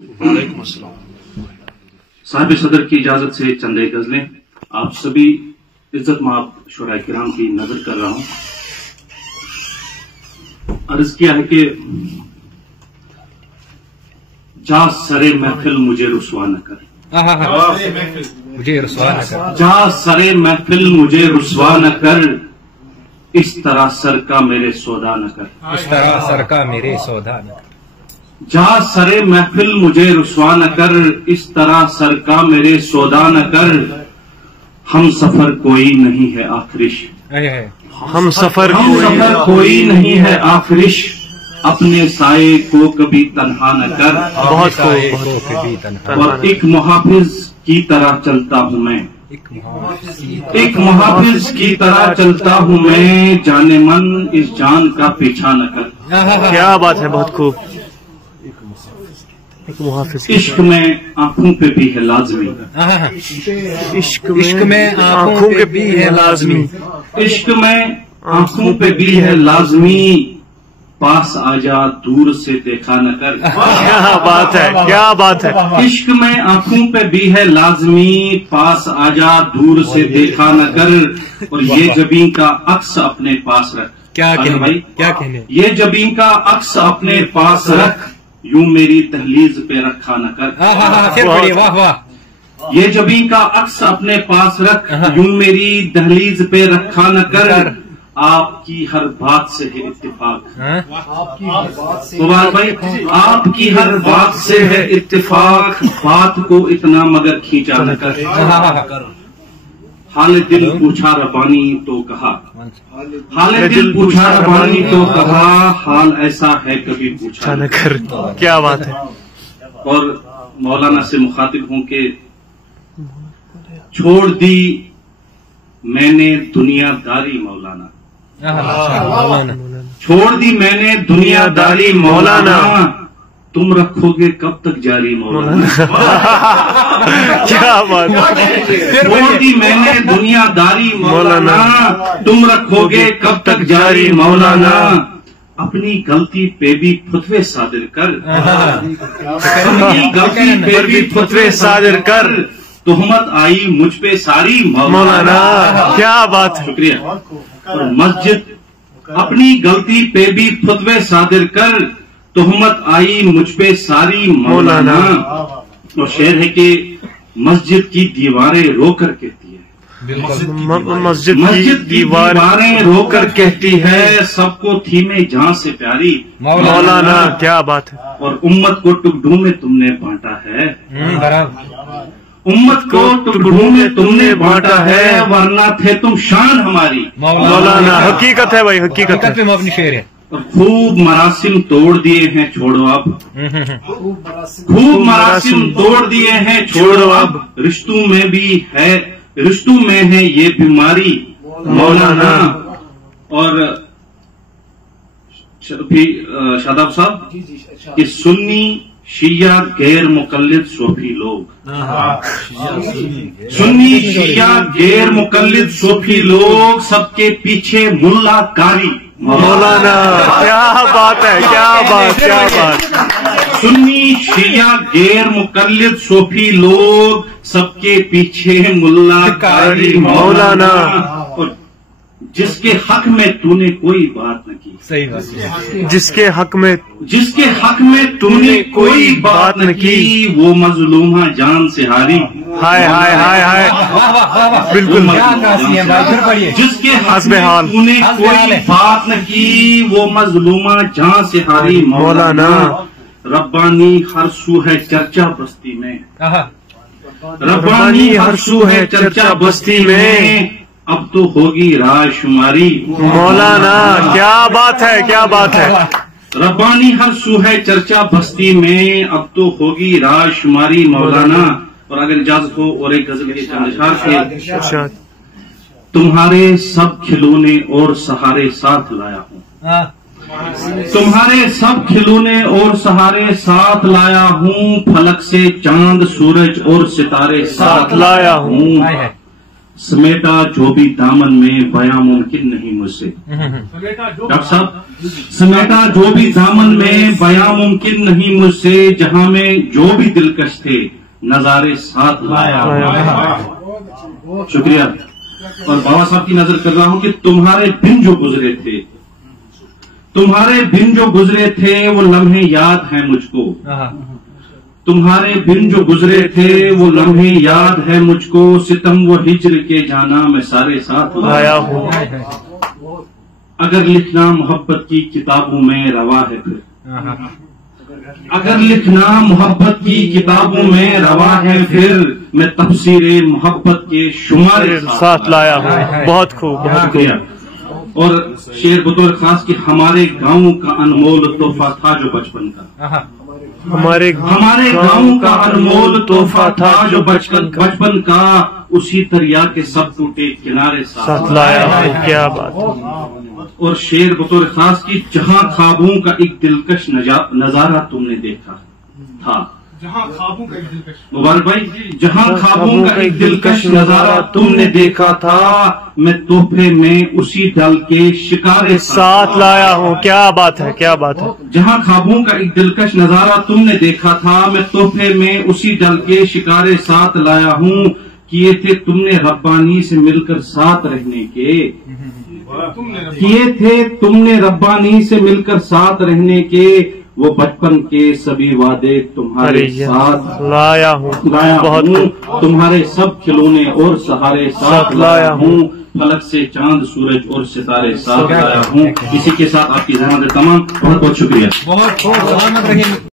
وعلیکم السلام۔ صاحب صدر کی اجازت سے چند ایک غزلیں آپ سبھی عزت مآب شعراء کرام کی نظر کر رہا ہوں۔ عرض کیا ہے کہ جا سرے محفل مجھے رسوا نہ کر، جا سرے محفل مجھے رسوا نہ کر، اس طرح سر کا میرے سودا نہ کر، اس طرح سر کا میرے سودا نہ کر، جا سرے محفل مجھے رسوا نہ کر، اس طرح سر کا میرے سودا نہ کر، ہم سفر کوئی نہیں ہے آخرش، ہم سفر کوئی نہیں ہے آخرش، اپنے سائے کو کبھی تنہا نہ کر، بہت اور ایک محافظ کی طرح چلتا ہوں میں، ایک محافظ کی طرح چلتا ہوں میں، جانے من اس جان کا پیچھا نہ کر۔ کیا بات ہے، بہت خوب۔ ایک محافظ عشق میں آنکھوں پہ بھی ہے لازمی، عشق میں آنکھوں کے بھی ہے لازمی، عشق میں آنکھوں پہ بھی ہے لازمی، پاس آ جا دور سے دیکھا نہ کر۔ کیا بات ہے، کیا بات ہے۔ عشق میں آنکھوں پہ بھی ہے لازمی، پاس آ جا دور سے دیکھا نہ کر، اور یہ جبیں کا عکس اپنے پاس رکھ۔ کیا کہنے، یہ جبیں کا عکس اپنے پاس رکھ، یوں میری دہلیز پہ رکھا نہ کر۔ واہ واہ، یہ جبیں کا عکس اپنے پاس رکھ، یوں میری دہلیز پہ رکھا نہ کر، آپ کی ہر بات سے ہے اتفاق۔ مبارک بھائی، آپ کی ہر بات سے ہے اتفاق، بات کو اتنا مگر کھینچا نہ کر۔ حال دل پوچھا ربانی تو کہا، حال دل پوچھا ربانی تو کہا، حال ایسا ہے کبھی پوچھا نہ کر۔ کیا بات ہے۔ اور مولانا سے مخاطب ہوں کہ چھوڑ دی میں نے دنیا داری مولانا، چھوڑ دی میں نے دنیا داری مولانا، تم رکھو گے کب تک جاری مولانا۔ کیا بات ہے۔ چھوڑ دی میں نے دنیا داری مولانا، تم رکھو گے کب تک جاری مولانا، اپنی غلطی پہ بھی فتوے صادر کر، اپنی غلطی پہ بھی فتوے صادر کر، تہمت آئی مجھ پہ ساری مولانا۔ کیا بات ہے۔ شکریہ۔ اور مسجد، اپنی غلطی پہ بھی فتوے صادر کر، تہمت آئی مجھ پہ ساری مولانا۔ اور شعر ہے کہ مسجد کی دیواریں رو کر کہتی ہے، مسجد کی دیواریں رو کر کہتی ہے، سب کو تھی میں جہاں سے پیاری مولانا۔ کیا بات ہے۔ اور امت کو ٹکڑوں میں تم نے بانٹا ہے، امت کو ٹکڑوں میں تم نے بانٹا ہے، ورنہ تھے تم شان ہماری مولانا۔ حقیقت ہے بھائی، حقیقت ہے۔ اپنی شعر ہے۔ اور خوب مراسم توڑ دیے ہیں چھوڑو اب، خوب مراسم توڑ دیے ہیں چھوڑو اب، رشتوں میں بھی ہے، رشتوں میں ہے یہ بیماری مولانا۔ اور شاداب صاحب کہ سنی شیعہ غیر مقلد صوفی لوگ، سنی شیعہ غیر مقلد صوفی لوگ، سب کے پیچھے ملا کاری مولانا۔ کیا بات ہے، کیا بات، کیا بات۔ سنی شیعہ غیر مقلد صوفی لوگ، سب کے پیچھے ملا کاری مولانا۔ اور جس کے حق میں تو نے کوئی بات نہ کی، صحیح بات، جس کے حق میں، جس کے حق میں تو نے کوئی بات نہ کی، وہ مظلومہ جان سے ہاری۔ ہائے ہائے ہائے ہائے، بالکل۔ جس کے حق میں تو نے کوئی بات نہ کی، وہ مظلومہ جان سے ہاری مولانا۔ ربانی ہر سو ہے چرچا بستی میں، ربانی ہر سو ہے چرچا بستی میں، اب تو ہوگی رائے شماری مولانا۔ کیا بات ہے، کیا بات ہے۔ ربانی ہر سو ہے چرچا بستی میں، اب تو ہوگی رائے شماری مولانا۔ اور اگر اجازت ہو اور ایک غزل کے چند اشعار کے، تمہارے سب کھلونے اور سہارے ساتھ لایا ہوں، تمہارے سب کھلونے اور سہارے ساتھ لایا ہوں، فلک سے چاند سورج اور ستارے ساتھ لایا ہوں، سمیٹا جو بھی دامن میں بیاں ممکن نہیں مجھ سے. ڈاکٹر صاحب سمیٹا جو بھی دامن میں بیاں ممکن نہیں مجھ سے, جہاں میں جو بھی دلکش تھے نظارے ساتھ لایا. شکریہ. اور بابا صاحب کی نظر کر رہا ہوں کہ تمہارے بن جو گزرے تھے, تمہارے بن جو گزرے تھے وہ لمحے یاد ہیں مجھ کو. تمہارے بن جو گزرے تھے وہ لمحے یاد ہے مجھ کو, ستم و ہجر کے جانا میں سارے ساتھ لایا ہوں. اگر لکھنا محبت کی کتابوں میں روا ہے پھر, اگر لکھنا محبت کی کتابوں میں روا ہے پھر, میں تفسیر محبت کے شمارے ساتھ لایا ہوں. بہت خوب, بہت خوب. اور شعر بطور خاص کہ ہمارے گاؤں کا انمول تحفہ تھا جو بچپن کا, ہمارے گاؤں کا انمول تحفہ تھا جو بچپن کا, اسی دریا کے سب ٹوٹے کنارے ساتھ لایا ہوں. کیا بات. اور شعر بطور خاص کی جہاں خوابوں کا ایک دلکش نظارہ تم نے دیکھا تھا, مبارک بھائی, جہاں خوابوں کا ایک دلکش نظارہ تم نے دیکھا تھا, میں تحفے میں اسی ڈل کے شکارے ساتھ لایا ہوں. کیا بات ہے, کیا بات ہے. جہاں خوابوں کا ایک دلکش نظارہ تم نے دیکھا تھا, میں تحفے میں اسی ڈل کے شکارے ساتھ لایا ہوں. کیے تھے تم نے ربانی سے مل کر ساتھ رہنے کے, کیے تھے تم نے ربانی سے مل کر ساتھ رہنے کے, وہ بچپن کے سبھی وعدے تمہارے ساتھ لایا ہوں. تمہارے سب کھلونے اور سہارے ساتھ لایا ہوں. فلک سے چاند سورج اور ستارے ساتھ لایا ہوں. اسی کے ساتھ آپ کی زحمت تمام. بہت بہت شکریہ. بہت